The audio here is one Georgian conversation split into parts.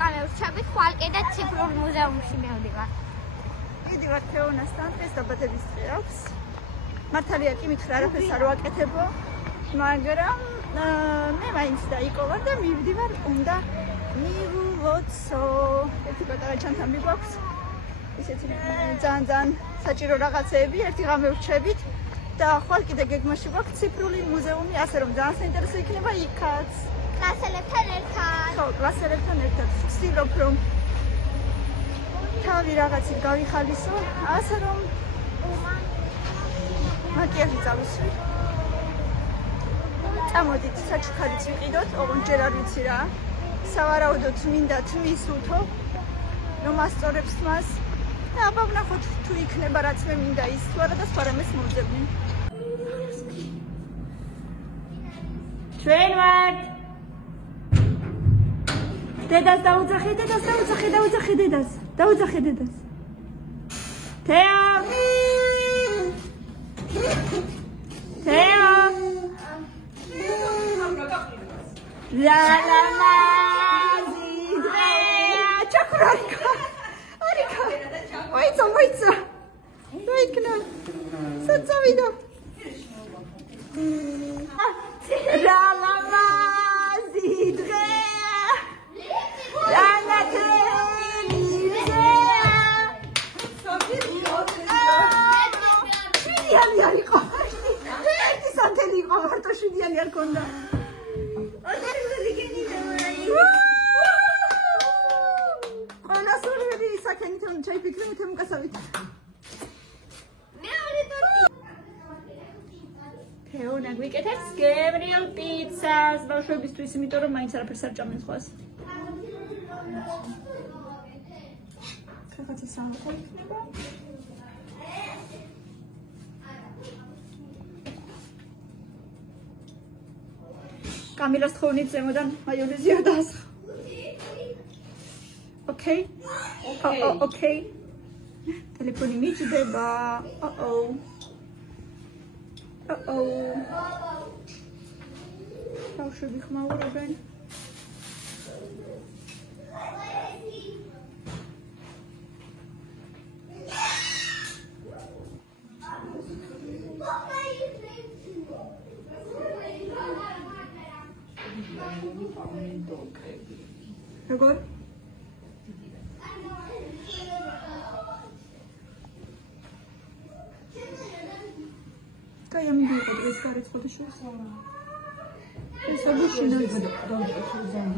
რიყამე ვრჩებით, ხვალ კიდე ციფრულ მუზეუმში მივდივარ. მივდივარ თეონასთან, ეს დაბადების დღე აქვს. მართალია კი მითხრა, არაფერს არ ვაკეთებო, მაგრამ მე მაინც დაიკოვარ და მივდივარ, უნდა მივულოცო. ერთი პატარა ჩანთამი გვაქვს. ისეთი ძალიან საჭირო რაღაცეები, ერთი ღამე ვრჩებით და ხვალ კიდე გეგმაში გვაქვს ციფრული მუზეუმი, ასე რომ ძალიან საინტერესო იქნება იქაც. კლასელებთან ერთად. ხო, კლასელებთან ერთად. ვცდილობ რომ თავი რაღაცით გავიხალისო, ასე რომ მაკიაჟი წავისვი. წამოდით, საჩუქარიც ვიყიდოთ, ოღონდ ჯერ არ ვიცი რა. სავარაუდოდ მინდა თმის უთო, რომ ასწორებს თმას. და აბა ვნახოთ თუ იქნება რაც მე მინდა ის თუ არა და სხვა რამეს მოვძებნი. ჩვენ ვართ. დედას დაუძახე, დედას დაუძახე, დაუძახე დედას. დაუძახე დედას. თეო! თეო! ლალამაზი დღეა, ჩაქრარიკა. არიკა. მოიცა, მოიცა. მოიქნა. საწავიდო. ლალამაზი დღეა. ლალათელი დღეა. შვიდიანი არ იყო. ერთი სანთელი იყო, მარტო შვიდიანი არ ქონდა. ყველა სურვილი საქენითო ჩაიფიქრე თემ გასავით. თეონა გვიკეთებს გემრიელ პიცას ბავშვებისთვის, იმიტომ რომ მაინც არაფერს არ ჭამენ სხვას. რაღაცა სამხო იქნება. კამილას თხოვნით ზემოდან მაიონეზი არ დაასხა. Okay. Okay. Telefoni მიჭდება. ბავშვები ხმაურობენ. როგორ? კაი, ამი იყო ეს გარიცხოდი შორის. ეს აბუშინო იყო და ძალიან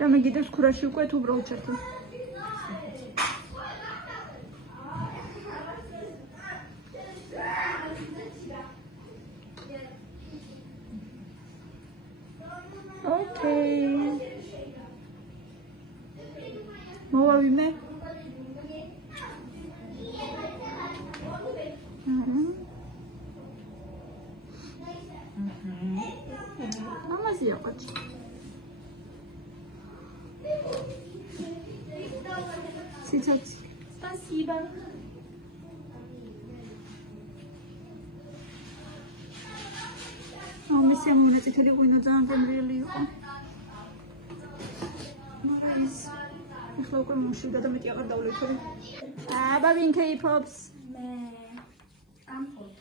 და მე კიდევ სქურაში უკვე თუ უბრალოდ ჩართო. ოკეი. მოვავი მე. მამაზია ყოჩი. Сейчас. Спасибо. მე შემოვიდა წითელი ღვინო ძალიან გემრიელი იყო. მაგრამ ის ახლა უკვე მოშივდა და მეტი აღარ დავლეთოდი. აბა ვინ K-pops? მე. ამხოთ.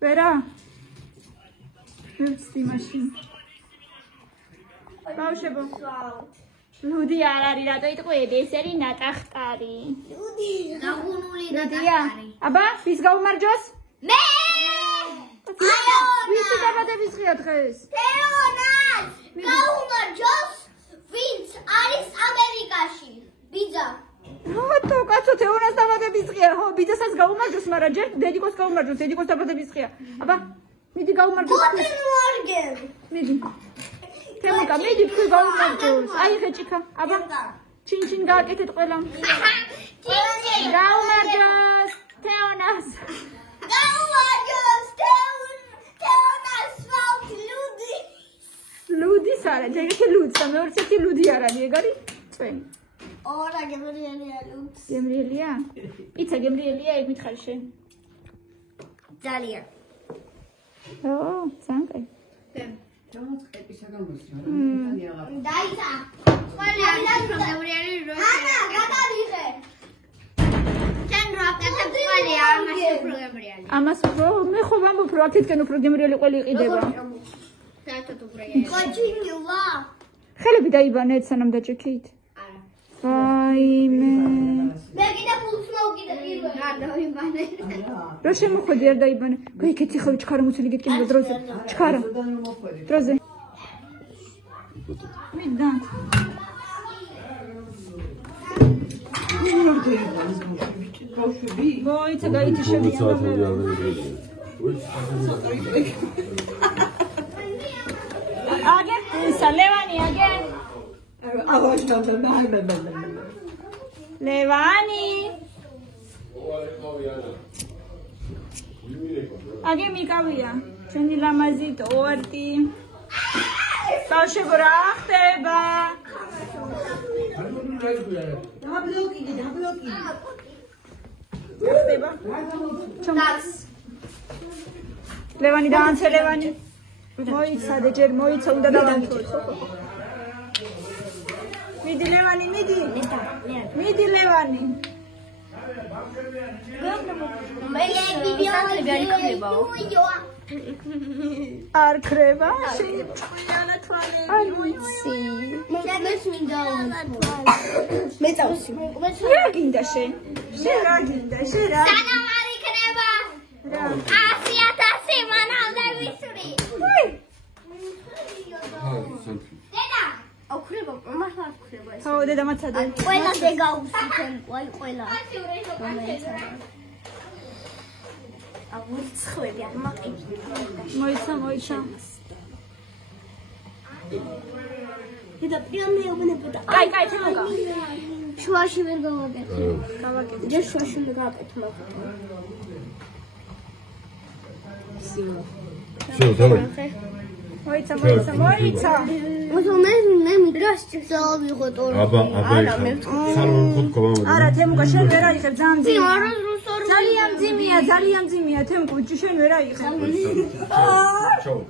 ვერა? ვცდი მაშინ. ბავშვებო. ლუდი არ არის, რატო იტყვიები? ეს არის ნატახტარი. ლუდი, ნაღუნული ნატახტარი. აბა, ვის გაუმარჯოს? მე! ვისი დაბადების დღეა დღეს? თეონას! გაუმარჯოს, ვინც არის ამერიკაში. ბიძა. რატო, კაცო, თეონას დაბადების დღეა. ხო, ბიძასაც გაუმარჯოს, მაგრამ ჯერ დედიკოს გაუმარჯოს, დედიკოს დაბადების დღეა. აბა, მიდი გაუმარჯოს. მორგენ. მიდი. თემიკა, მიდი თქვი გაუმარჯოს. აი ხეჭიქა. აბა. ჩინ გააკეთეთ ყველამ. ჩინ. გაუმარჯოს. ეგეთი ლუცა, მეორცეთი ლუდი არ არის, ეგ არის წვენი. ორა გემრიელია ლუც. გემრიელია? იცი გემრიელია, ეგ მითხარი შენ. ძალიან. ძალიან კაი. დაიცა. ყველა არის გემრიელი რო. ანა, გადავიღე. ჩვენ რო აკეთებ ყველი ამას უფრო გემრიელი. ამას უფრო მე ხო ვამბობ რომ აქეთკენ უფრო გემრიელი ყველი იყიდება. საერთოდ უფრო გემრიელი. კოჩინილა. ხელები დაიბანეთ სანამ დაჭექით. ვაიმე. მე კიდე ფულს მოვკიდე პირველ. არ დაიბანე. რა შემოხვედი არ დაიბანე. გაიქეცი ხოლმე ჩქარა მოცილი გეტკინება დროზე. ჩქარა. დროზე. მიდა. მოიცა გაიცი შევიდა. აგერ სალევანი აგერ. ლევანი. აგე მიკავია. ჩვენი ლამაზი ტორტი. ბავშვებო რა ხდება? ხდება? ჩომს. ლევანი დაანცე ლევანი. მოიცადე ჯერ მოიცა უნდა დავანთოს. მიდი ლევანი მიდი. მიდი ლევანი. მე ვიდეო გარიქნებაო. არ ქრება? შენი ჭკვიანა თვალები. არ ვიცი. მე მინდა მე წავსი. რა გინდა შენ? შენ რა გინდა? შენ რა? სანამ არ იქნება. რა? 100,000 მანამდე ვისური. დედა, ოქრება, მართლა ოქრება ეს. ხო, დედა მაცადე. ყველა დეგაუსითენ, აი ყველა. აუცხვები არ მაყიდე. მოიცა, მოიცა. დედა პირამე უბნებოდა. კაი, კაი, თემოგა. შუაში ვერ გავაკეთე. გავაკეთე. ჯერ შუაში ვერ გავაკეთე მაგათ. Все, давай. მოიცა, მოიცა, მოიცა. მე მიდრას წავიღო ტორტი. აბა, სალონ ხუთკო მამა. არა, თემოგა შენ ვერ აიხებ, ძალიან ძიმია. ძიმია. ძალიან ძიმია, ძალიან ძიმია, თემოგა, შენ ვერ აიხებ. ჩაო.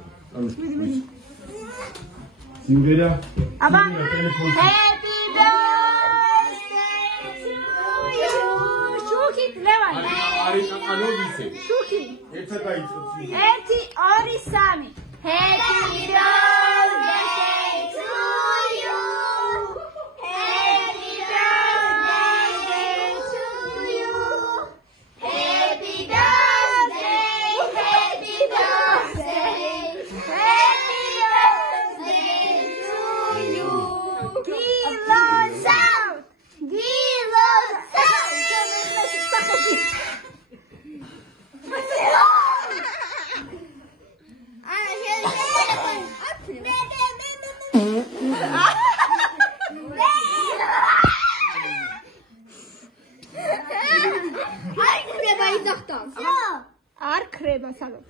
სიმღერა. აბა. Happy birthday to you. შუქი, ლევანი. არის ანოვიცე. შუქი. ერთად გაიწევს. 1 2 3. Happy birthday to you. Happy birthday to you. Happy birthday, happy birthday, happy birthday to you. Kilos out. Kilos out. არ ქრება საბოლოო.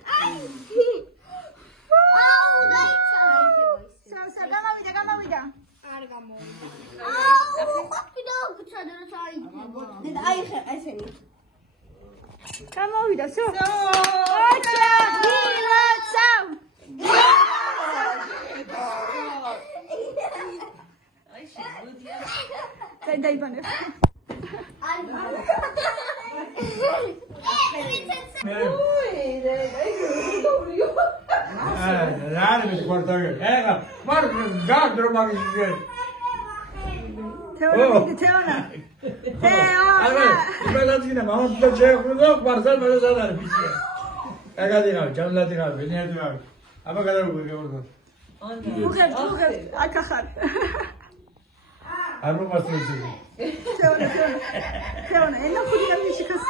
აუ დაიცა. გამოვიდა, გამოვიდა. არ გამოვიდა. აუ კიდე უცადე რა წაიდება. დედა აიხე ესენი. გამოვიდა, სო. ოჩა, გილოცავ. აი შეგუდია. დაიბანე. Rare portare. Ma guarda ma che Teona, Teona. Allora, ma la tina, ma non c'è quello, guarda, ma lo sa dare picchia. Ragazzi, no, già la tina, venite a. Aba kadar bu gördün. Bugün, akahar. Arma basıyorsun. Teona, Teona. Teona, en akudiya bir şey kız.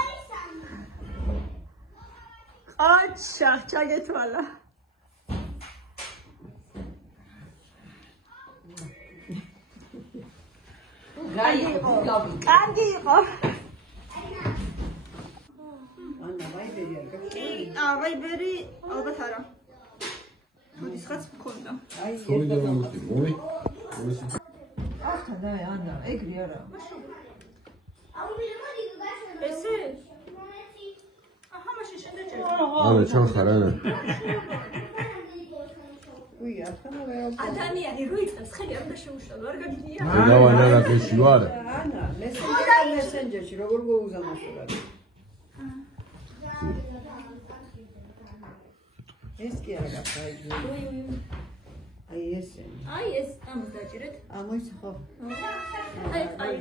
Acha, çaget valla. Hangi o? Vay beri, albat ara. ცხაც მქონდა. სკოლი და მომწი. მოი. მოსი. ახლა და ანა, ეგრე არა. ესე? აჰა, მაშინ შენდაჭერ. ანა ჩან ხარ ანა. უი, ახლა რა. ადამიანი რო იწყებს ხელი არ უნდა შეუშალო, არ გაგიგია? დავა ნარაკეში ვარ. ანა, მესენჯერში როგორ გოუზამაშურა. ეს კი არა გაიგე. აი ეს. აი ეს ამას დაჭირეთ. ამის ხო. აი.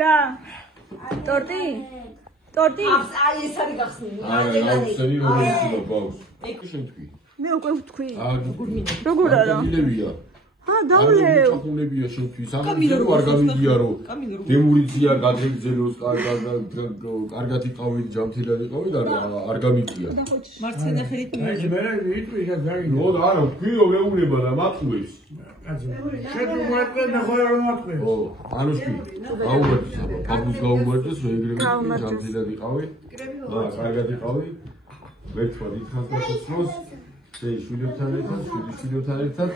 რა? ტორტი? ტორტი? აი ეს არის გახსნილი. აუცენი რომ ისო ბაუს. შენ თქვი. მე უკვე ვთქვი. აა როგორ არა? დილებია. ა დავლევ. ჩახუნებია შენთვის. ამიტომ არ გამიგია რომ დემურიცია გადაგძელოს კარგად იყავით, ჯამთილად იყავით და არ გამიგია. მარცხენა ხელით აი მე ვიტყვი ეს დაი. ნო არა, ვქიო მეუბნება და მათუეს. შენ მოაწყე და ხო არ მოაწყე. ო, ანუშკი, გაუმარჯოს აბა, პაპუს გაუმარჯოს, ეგრევე ჯამთილად იყავით. და კარგად იყავით. მეთქვა იქაც გასწროს. შენ შვილებთან ერთად, შვილებთან ერთად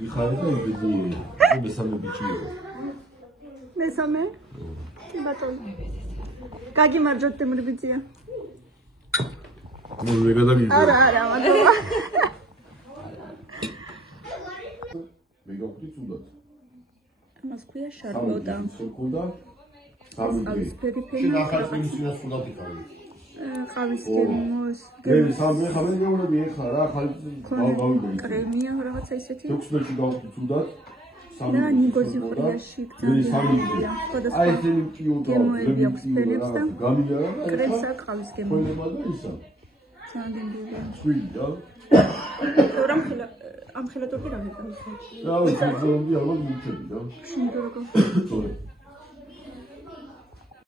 იხარი და იბედნიერი. მესამე ბიჭი იყო. მესამე? კი ბატონო. გაგიმარჯვოთ დემურბიძია. მოლ მე გადაგიძო. არა, მადლობა. მე გავხდი თუნდაც. მას ქვია შარლოტა. სულკუნდა. ყავისფერი ფერი. შენ ახალ ფინისინას თუნდაც იყავი. ყავის გემოს. მე სამი ხამე მეუბნები ეხლა რა ხალხი გავიგე. კრემია რაღაცა ისეთი. 16-ში გავხდი თუნდაც. და ნიგოზი ყრიაში გზადია. აი ეს ნიუტიო გემოები აქვს ფერებს და გამიგარა და კრემსა ყავის გემო. ხოლმე და ისა. ძალიან გემია. სვიდა. ამ ხელა ტორტი რა მეწამს? რა ვიცი, ზომბი ალბათ მიწები და. შენ როგორ? თორე